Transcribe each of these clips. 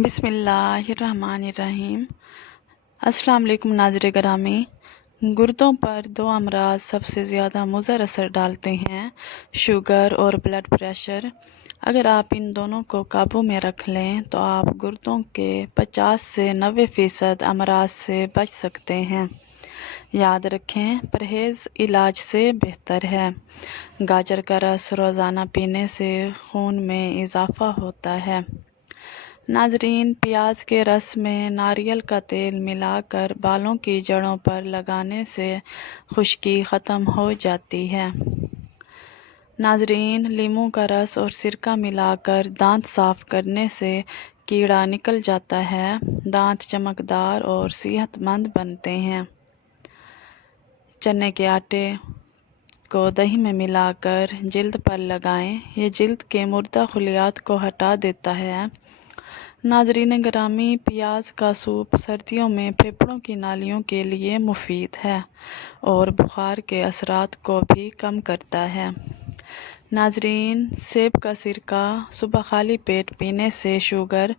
بسم اللہ الرحمن الرحیم۔ السلام علیکم ناظرین گرامی۔ گردوں پر دو امراض سب سے زیادہ مضر اثر ڈالتے ہیں، شوگر اور بلڈ پریشر۔ اگر آپ ان دونوں کو قابو میں رکھ لیں تو آپ گردوں کے 50 سے 90% امراض سے بچ سکتے ہیں۔ یاد رکھیں، پرہیز علاج سے بہتر ہے۔ گاجر کا رس روزانہ پینے سے خون میں اضافہ ہوتا ہے۔ ناظرین، پیاز کے رس میں ناریل کا تیل ملا کر بالوں کی جڑوں پر لگانے سے خشکی ختم ہو جاتی ہے۔ ناظرین، لیموں کا رس اور سرکہ ملا کر دانت صاف کرنے سے کیڑا نکل جاتا ہے، دانت چمکدار اور صحت مند بنتے ہیں۔ چنے کے آٹے کو دہی میں ملا کر جلد پر لگائیں، یہ جلد کے مردہ خلیات کو ہٹا دیتا ہے۔ ناظرین گرامی، پیاز کا سوپ سردیوں میں پھیپھڑوں کی نالیوں کے لیے مفید ہے اور بخار کے اثرات کو بھی کم کرتا ہے۔ ناظرین، سیب کا سرکہ صبح خالی پیٹ پینے سے شوگر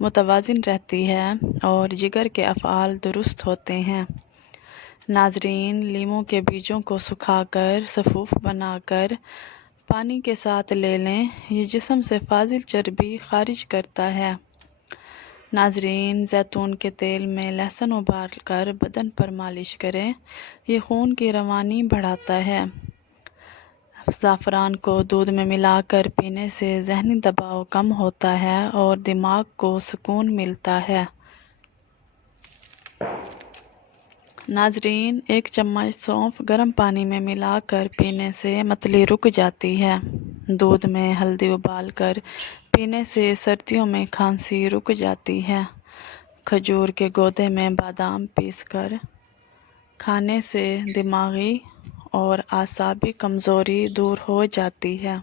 متوازن رہتی ہے اور جگر کے افعال درست ہوتے ہیں۔ ناظرین، لیموں کے بیجوں کو سکھا کر سفوف بنا کر پانی کے ساتھ لے لیں، یہ جسم سے فاضل چربی خارج کرتا ہے۔ ناظرین، زیتون کے تیل میں لہسن ابال کر بدن پر مالش کریں، یہ خون کی روانی بڑھاتا ہے۔ زعفران کو دودھ میں ملا کر پینے سے ذہنی دباؤ کم ہوتا ہے اور دماغ کو سکون ملتا ہے۔ ناظرین، 1 چمچ سونف گرم پانی میں ملا کر پینے سے متلی رک جاتی ہے۔ دودھ میں ہلدی ابال کر پینے سے سردیوں میں کھانسی رک جاتی ہے۔ کھجور کے گودے میں بادام پیس کر کھانے سے دماغی اور اعصابی کمزوری دور ہو جاتی ہے۔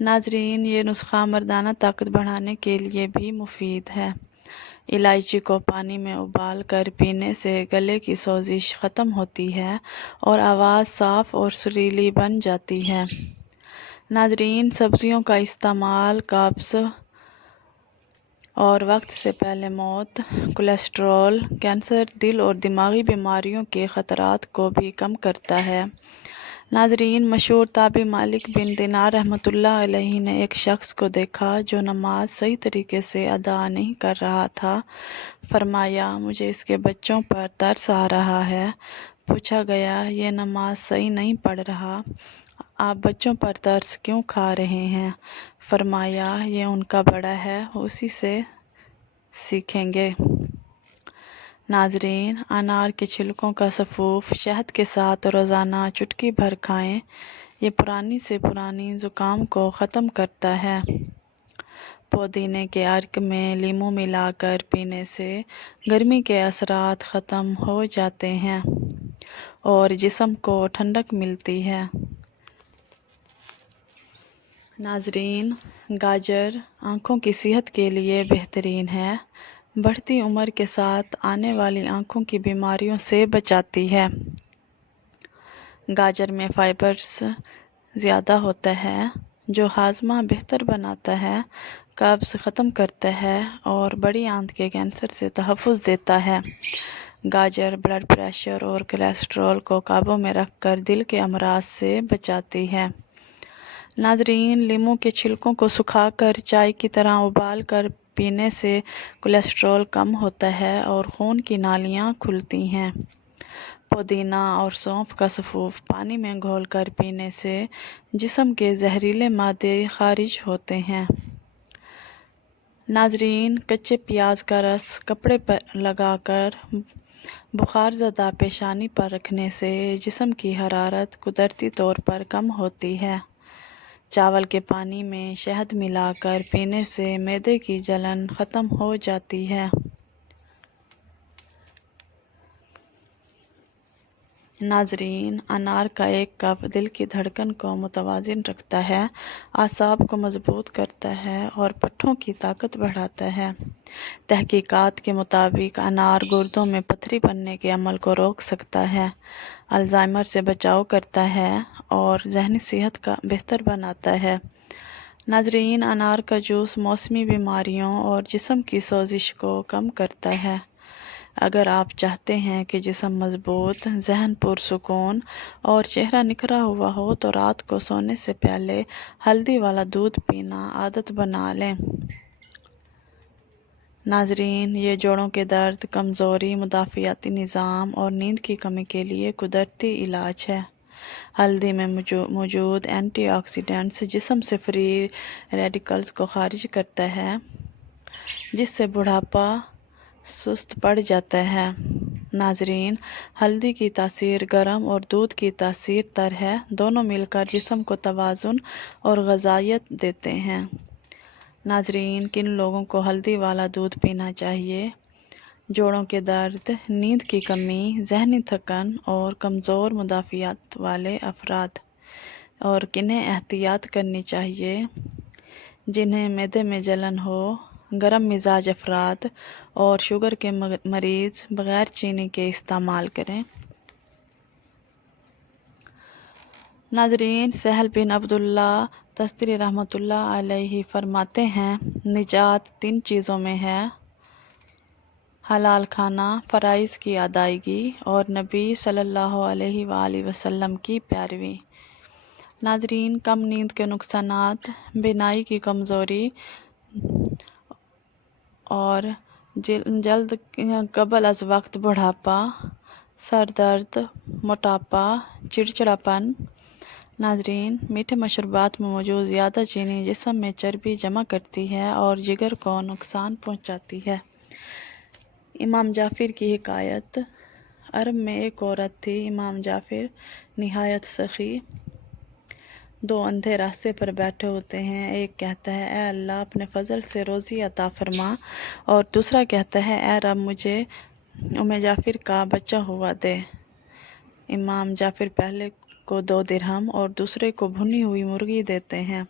ناظرین، یہ نسخہ مردانہ طاقت بڑھانے کے لیے بھی مفید ہے۔ الائچی کو پانی میں ابال کر پینے سے گلے کی سوزش ختم ہوتی ہے اور آواز صاف اور سریلی بن جاتی ہے۔ ناظرین، سبزیوں کا استعمال قبض اور وقت سے پہلے موت، کولیسٹرول، کینسر، دل اور دماغی بیماریوں کے خطرات کو بھی کم کرتا ہے۔ ناظرین، مشہور تابعی مالک بن دینار رحمۃ اللہ علیہ نے ایک شخص کو دیکھا جو نماز صحیح طریقے سے ادا نہیں کر رہا تھا۔ فرمایا، مجھے اس کے بچوں پر ترس آ رہا ہے۔ پوچھا گیا، یہ نماز صحیح نہیں پڑھ رہا، آپ بچوں پر ترس کیوں کھا رہے ہیں؟ فرمایا، یہ ان کا بڑا ہے، اسی سے سیکھیں گے۔ ناظرین، انار کے چھلکوں کا سفوف شہد کے ساتھ روزانہ چٹکی بھر کھائیں، یہ پرانی سے پرانی زکام کو ختم کرتا ہے۔ پودینے کے عرق میں لیموں ملا کر پینے سے گرمی کے اثرات ختم ہو جاتے ہیں اور جسم کو ٹھنڈک ملتی ہے۔ ناظرین، گاجر آنکھوں کی صحت کے لیے بہترین ہے، بڑھتی عمر کے ساتھ آنے والی آنکھوں کی بیماریوں سے بچاتی ہے۔ گاجر میں فائبرز زیادہ ہوتا ہے جو ہاضمہ بہتر بناتا ہے، قبض ختم کرتا ہے اور بڑی آنت کے کینسر سے تحفظ دیتا ہے۔ گاجر بلڈ پریشر اور کولیسٹرول کو قابو میں رکھ کر دل کے امراض سے بچاتی ہے۔ ناظرین، لیموں کے چھلکوں کو سکھا کر چائے کی طرح ابال کر پینے سے کولیسٹرول کم ہوتا ہے اور خون کی نالیاں کھلتی ہیں۔ پودینہ اور سونف کا سفوف پانی میں گھول کر پینے سے جسم کے زہریلے مادے خارج ہوتے ہیں۔ ناظرین، کچے پیاز کا رس کپڑے پر لگا کر بخار زدہ پیشانی پر رکھنے سے جسم کی حرارت قدرتی طور پر کم ہوتی ہے۔ چاول کے پانی میں شہد ملا کر پینے سے معدے کی جلن ختم ہو جاتی ہے۔ ناظرین، انار کا 1 کپ دل کی دھڑکن کو متوازن رکھتا ہے، اعصاب کو مضبوط کرتا ہے اور پٹھوں کی طاقت بڑھاتا ہے۔ تحقیقات کے مطابق انار گردوں میں پتھری بننے کے عمل کو روک سکتا ہے، الزائمر سے بچاؤ کرتا ہے اور ذہنی صحت کا بہتر بناتا ہے۔ ناظرین، انار کا جوس موسمی بیماریوں اور جسم کی سوزش کو کم کرتا ہے۔ اگر آپ چاہتے ہیں کہ جسم مضبوط، ذہن پرسکون اور چہرہ نکھرا ہوا ہو تو رات کو سونے سے پہلے ہلدی والا دودھ پینا عادت بنا لیں۔ ناظرین، یہ جوڑوں کے درد، کمزوری، مدافعتی نظام اور نیند کی کمی کے لیے قدرتی علاج ہے۔ ہلدی میں موجود اینٹی آکسیڈنٹس جسم سے فری ریڈیکلز کو خارج کرتا ہے، جس سے بڑھاپا سست پڑ جاتا ہے۔ ناظرین، ہلدی کی تاثیر گرم اور دودھ کی تاثیر تر ہے، دونوں مل کر جسم کو توازن اور غذائیت دیتے ہیں۔ ناظرین، کن لوگوں کو ہلدی والا دودھ پینا چاہیے؟ جوڑوں کے درد، نیند کی کمی، ذہنی تھکن اور کمزور مدافعت والے افراد۔ اور کنہیں احتیاط کرنی چاہیے؟ جنہیں معدے میں جلن ہو، گرم مزاج افراد اور شوگر کے مریض بغیر چینی کے استعمال کریں۔ ناظرین، سہل بن عبداللہ تستری رحمۃ اللہ علیہ فرماتے ہیں، نجات 3 چیزوں میں ہے: حلال کھانا، فرائض کی ادائیگی اور نبی صلی اللہ علیہ وآلہ وسلم کی پیروی۔ ناظرین، کم نیند کے نقصانات: بینائی کی کمزوری اور جلد قبل از وقت بڑھاپا، سر درد، موٹاپا، چڑچڑاپن۔ ناظرین، میٹھے مشروبات میں موجود زیادہ چینی جسم میں چربی جمع کرتی ہے اور جگر کو نقصان پہنچاتی ہے۔ امام جعفر کی حکایت: عرب میں ایک عورت تھی، امام جعفر نہایت سخی۔ 2 اندھے راستے پر بیٹھے ہوتے ہیں، ایک کہتا ہے اے اللہ اپنے فضل سے روزی عطا فرما، اور دوسرا کہتا ہے اے رب مجھے جعفر کا بچہ ہوا دے۔ امام جعفر پہلے کو 2 درہم اور دوسرے کو بھنی ہوئی مرغی دیتے ہیں۔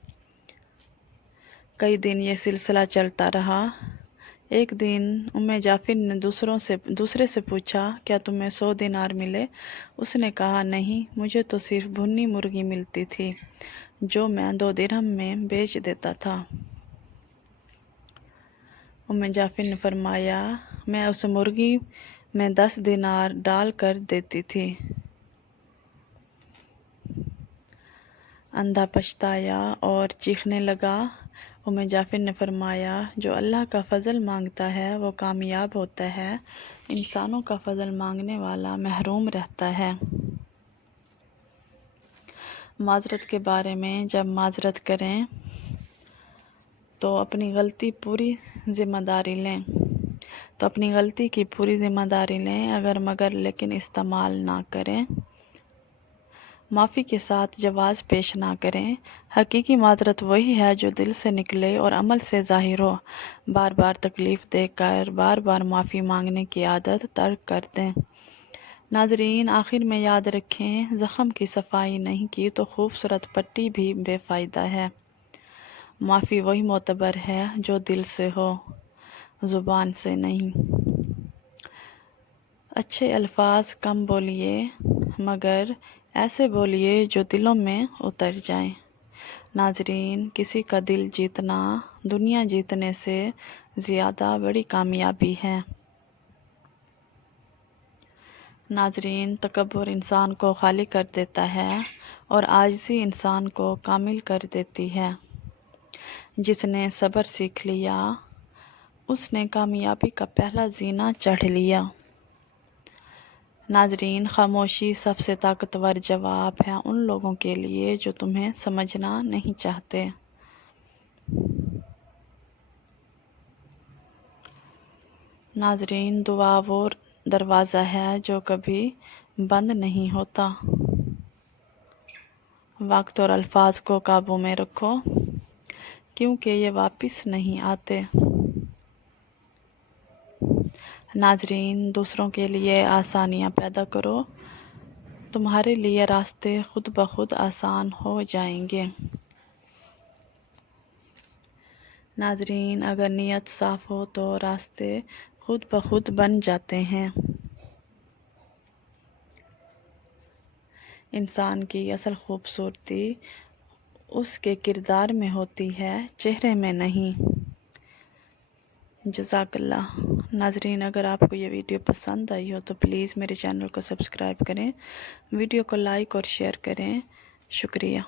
کئی دن یہ سلسلہ چلتا رہا۔ ایک دن جعفر نے دوسرے سے پوچھا، کیا تمہیں 100 دینار ملے؟ اس نے کہا، نہیں، مجھے تو صرف بھنی مرغی ملتی تھی جو میں 2 درہم میں بیچ دیتا تھا۔ جعفر نے فرمایا، میں اس مرغی میں 10 دینار ڈال کر دیتی تھی۔ اندھا پچھتایا اور چیخنے لگا۔ جعفر نے فرمایا، جو اللہ کا فضل مانگتا ہے وہ کامیاب ہوتا ہے، انسانوں کا فضل مانگنے والا محروم رہتا ہے۔ معذرت کے بارے میں: جب معذرت کریں تو اپنی غلطی کی پوری ذمہ داری لیں، اگر مگر لیکن استعمال نہ کریں۔ معافی کے ساتھ جواز پیش نہ کریں۔ حقیقی معذرت وہی ہے جو دل سے نکلے اور عمل سے ظاہر ہو۔ بار بار تکلیف دے کر بار بار معافی مانگنے کی عادت ترک کر دیں۔ ناظرین، آخر میں یاد رکھیں، زخم کی صفائی نہیں کی تو خوبصورت پٹی بھی بے فائدہ ہے۔ معافی وہی معتبر ہے جو دل سے ہو، زبان سے نہیں۔ اچھے الفاظ کم بولیے، مگر ایسے بولیے جو دلوں میں اتر جائیں۔ ناظرین، کسی کا دل جیتنا دنیا جیتنے سے زیادہ بڑی کامیابی ہے۔ ناظرین، تکبر انسان کو خالی کر دیتا ہے اور عاجزی انسان کو کامل کر دیتی ہے۔ جس نے صبر سیکھ لیا، اس نے کامیابی کا پہلا زینہ چڑھ لیا۔ ناظرین، خاموشی سب سے طاقتور جواب ہے ان لوگوں کے لیے جو تمہیں سمجھنا نہیں چاہتے۔ ناظرین، دعا وہ دروازہ ہے جو کبھی بند نہیں ہوتا۔ وقت اور الفاظ کو قابو میں رکھو، کیونکہ یہ واپس نہیں آتے۔ ناظرین، دوسروں کے لیے آسانیاں پیدا کرو، تمہارے لیے راستے خود بخود آسان ہو جائیں گے۔ ناظرین، اگر نیت صاف ہو تو راستے خود بخود بن جاتے ہیں۔ انسان کی اصل خوبصورتی اس کے کردار میں ہوتی ہے، چہرے میں نہیں۔ جزاک اللہ۔ ناظرین، اگر آپ کو یہ ویڈیو پسند آئی ہو تو پلیز میرے چینل کو سبسکرائب کریں، ویڈیو کو لائک اور شیئر کریں۔ شکریہ۔